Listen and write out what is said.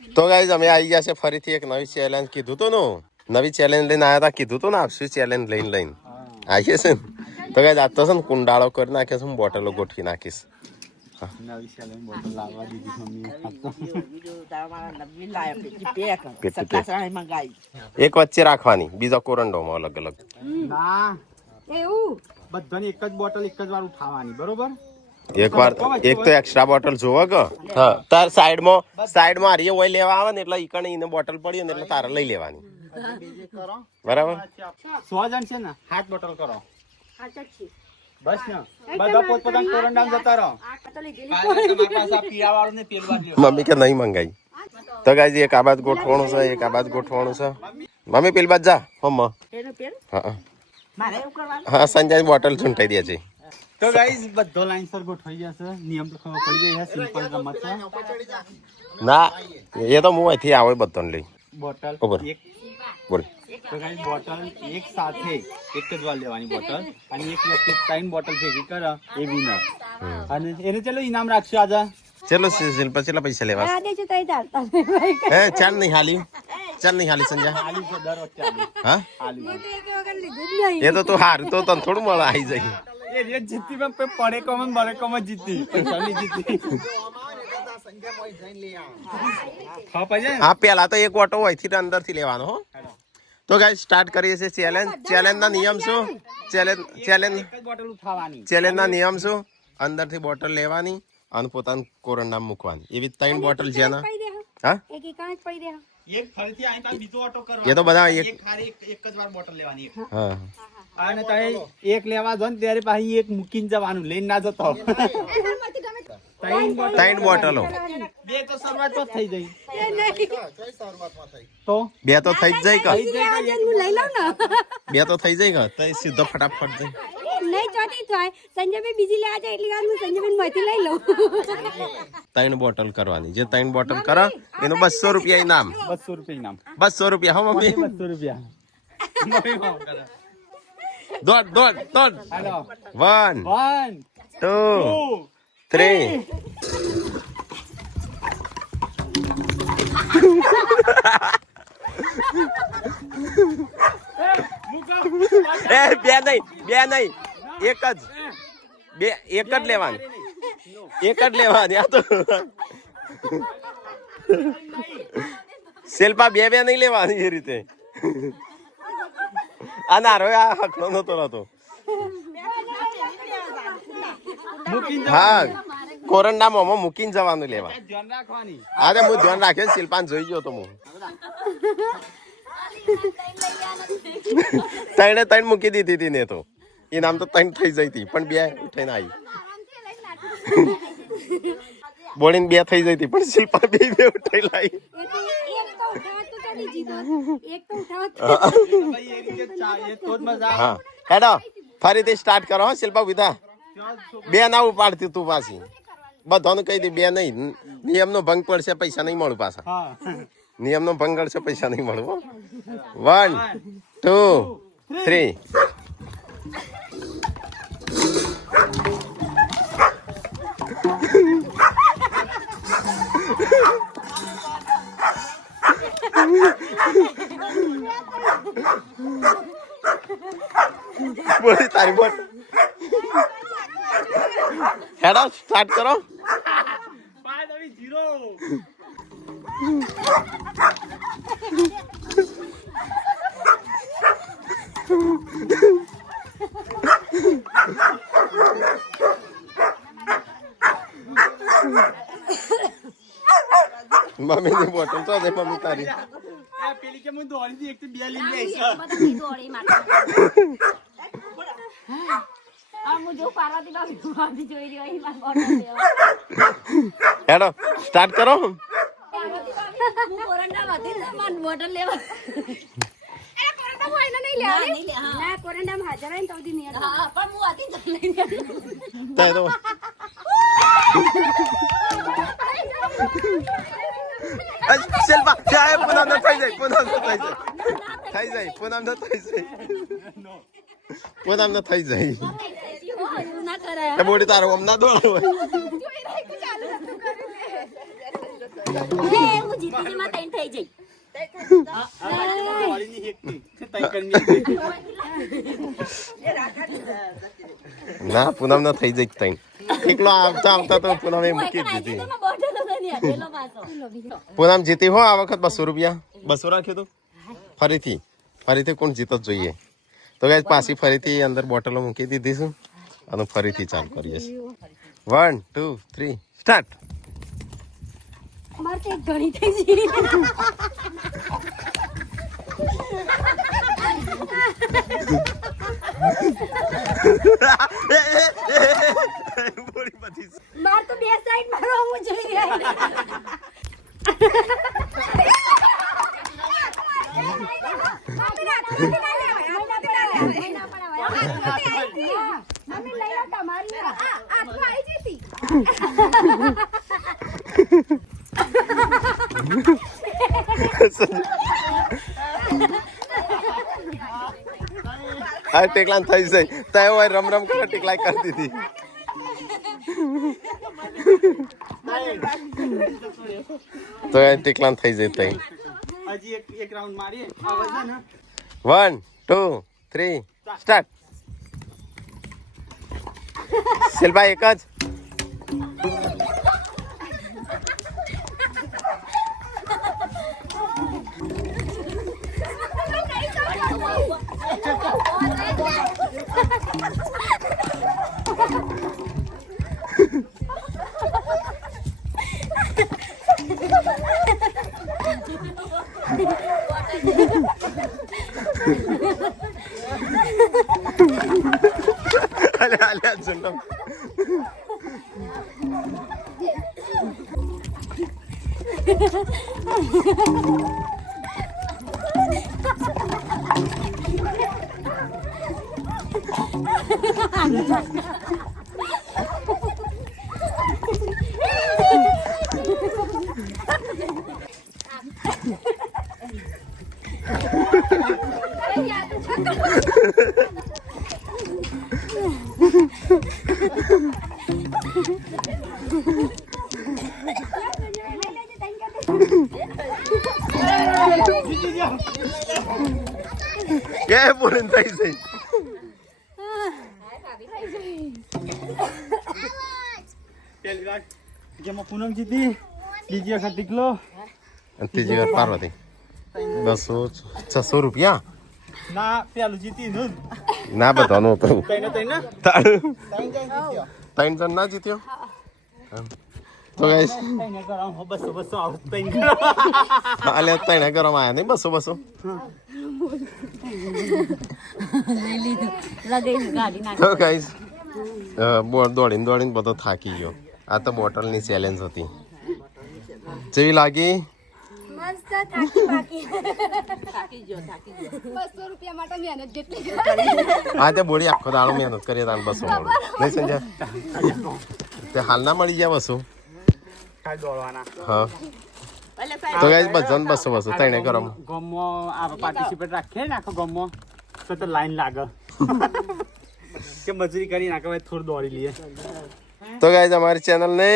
તો ગાઈઝ અમે આવી ગયા છે ફરીથી એક નવી ચેલેન્જ કીધું તું નવી ચેલેન્જ લઈને આવ્યા હતા કીધું તું ને આપશું ચેલેન્જ લઈને આવીએ છે ને તો ગાઈઝ આજ તો છે ને કુંડાળો કરી નાખ્યો છે હું બોટલો ગોઠવી નાખીશ નવી ચેલેન્જ બોટલ લાવવા દીધી મમ્મી એક વચ્ચે રાખવાની બીજા કોરંડોમાં અલગ અલગ ના એવું બધાની એક જ બોટલ એક જ વાર ઉઠાવવાની બરોબર એક વાર એક તો એક્સ્ટ્રા બોટલ જોવો કે હા તાર સાઈડમાં હરીએ ઓય લેવા આવે ને એટલે ઈકણે ઈને બોટલ પડી ને એટલે તારે લઈ લેવાની બરાબર 100 જણ છે ને 7 બોટલ કરો બસ ને બધા પોતપોતાના કોરંડામ જતા રહો મમ્મી કે નહીં મંગાઈ તો ગાઈઝ એક આ બાદ ગોઠવાનું છે એક આ બાદ ગોઠવાનું છે મમ્મી પેલી બાદ જા હમ હા હા સંજય બોટલ ચૂંટાઈ દે છે તો ગાઈઝ બધો લાઈનસર ગોઠવાઈ જશે નિયમ તો ખબર પડી જાય સિમ્પલ રમત છે ના એ તો હું અહીંથી આવે બધાને લઈ બોટલ એક બોલ તો ગાઈઝ બોટલ એક સાથે એક જ વાર લેવાની બોટલ અને એક વ્યક્તિ 3 બોટલ ભેગી કરે એ વિનર અને એને ચલો ઇનામ રાખશું આજે ચલો શિલ્પા ચેલા પૈસા લેવા હે ચાલ નહીં હાલી સંજય દર વખતે હા એ તો તું હાર તો તને થોડું મળે આવી જાય એ રેત જીતી પણ પડે કોમન બળે કોમન જીતી પૈસા નહીં જીતી હા પેલા તો એક ઓટો અહીંથી અંદર થી લેવાનો હો તો ગાઈસ સ્ટાર્ટ કરીએ છીએ ચેલેન્જ ના નિયમ શું ચેલેન્જ ના નિયમ શું અંદર થી બોટલ લેવાની અને પોતાનું કોરંડા મૂકવાની એવી 3 બોટલ છે ને હા એક ફરીથી આઈ તા બીજો ઓટો કરવાનો એ તો બધા એક જ વાર બોટલ લેવાની હા અને તમે એક લેવા જો ને ત્યારે પાછી એક મૂકીને જવાનું લઈને ના જતો 3 બોટલો બે તો શરૂઆત તો થઈ ગઈ તો બે તો થઈ જ જાય કે હું લઈ લઉં ને બે તો થઈ જાય કે તો સીધો ફટાફટ જાય નહીં ચોથી થાય સંજયભાઈ બીજી લેવા જાય એટલે હું સંજયભાઈ માંથી લઈ લઉં 3 બોટલ કરવાની જે 3 બોટલ કરે એનું 200 રૂપિયા ઇનામ 200 રૂપિયા ઇનામ 200 રૂપિયા હો મમ્મી 200 રૂપિયા દોડ હાલો 1 2 3 એ બે નહીં એક જ લેવાની આ તો શિલ્પા બે નહીં લેવાની એ રીતે આ નારો આ હકલો નતો રહેતો હા કોરંડા મોમાં મૂકીને જવાનું લેવા ધ્યાન રાખવાની અરે હું ધ્યાન રાખ્યો શિલ્પાને જોઈ ગયો તો હું ત્રણે મૂકી દીધી હતી ને તો ઇનામ તો 3 થઈ જઈ હતી પણ 2 ઉઠાઈને આવી બોલીને 2 થઈ જઈ હતી પણ શિલ્પા બે ઉઠાઈ લાવી હા હેડો ફરીથી સ્ટાર્ટ કરો શિલ્પા વિધા 2 ના ઉપાડતી તું પાછી બધાનું કહી દે 2 નહીં નિયમનો ભંગ પડશે પૈસા નહીં મળે પાછા નિયમનો ભંગ કરશે પૈસા નહીં મળવો 1 2 3 બોલી તારી બોલ હેડો સ્ટાર્ટ કરો 0 મમ્મીની બોટલ તો દે મમ્મી તારી પેલી કે હું દોડી દી એક થી 2 લઈને આવીશ હેડો સ્ટાર્ટ કરો બોટલ લેવા કોરંડા હાજર હોય ને તો નહીં પણ હું આથી શિલ્પા જાય પૂનમ ન થઈ જાય પૂનમ ન થઈ જાય બોડી તારો આમ ના દોડ હોય હું જીતી માં તૈન થઈ જઈ ના પૂનમ ના થઈ જાય તઈ એકલો આવતા આવતા તો પૂનમ એ મૂકી જ દીધી પૂનમ જીતી હો આ વખત 200 રૂપિયા 200 રાખ્યું તું ફરીથી કોણ જીત જ જોઈએ તો ગાઈસ પાછી ફરીથી અંદર બોટલો મૂકી દીધીશું અને ફરીથી ચાલુ કરીએ છીએ 1 2 3 સ્ટાર્ટ મારે તો એક ઘણી થઈ ગઈ માર તો બે સાઈડ મારો હું જોઈ રહી આ ટેકલા થઈ જાય તય હોય રમ કરે ટેકલા કરી દીધી તો એ ટેકલા થઈ જાય તય હજી એક રાઉન્ડ મારીએ આવાજ ને 1 2 3 સ્ટાર્ટ શિલ્પા એક જ અલ્યા જન્મ કે પૂરણ થઈ જાય પહેલી વાર જેમાં પૂનમ જીતી બીજી વખત દીકલો અને ત્રીજી વાર પાર્વતી 200 રૂપિયા ના પેલું જીતી નું ના બધાનું હતું તઈને ત્રણ જણ ના જીત્યો તો ગાઈસ તઈને કરાવ 200 આવું તઈને અલ્યા ત્રણે ગરમ આયા નહીં 200 તો ગાઈસ દોડીને બધો થાકી ગયો આ તો બોટલની ચેલેન્જ હતી જેવી લાગી મસ્ત થાકી ગયો 200 રૂપિયા માટે મહેનત જેટલી આ તે બોડી આખો દાડો મહેનત કરીએ તાન 200 મળે નહીં સંજય તે હાલ ના મળી જાય 200 કાઈ દોડવાના હા તો ગાઈસ બધાને 200 તઈને ગરમ ગમો આ પાર્ટિસિપેટ રાખે ને આખો ગમો તો લાઈન લાગે કે મજૂરી કરી નાખે થોડું દોડી લઈએ તો ગાઈસ અમારી ચેનલ ને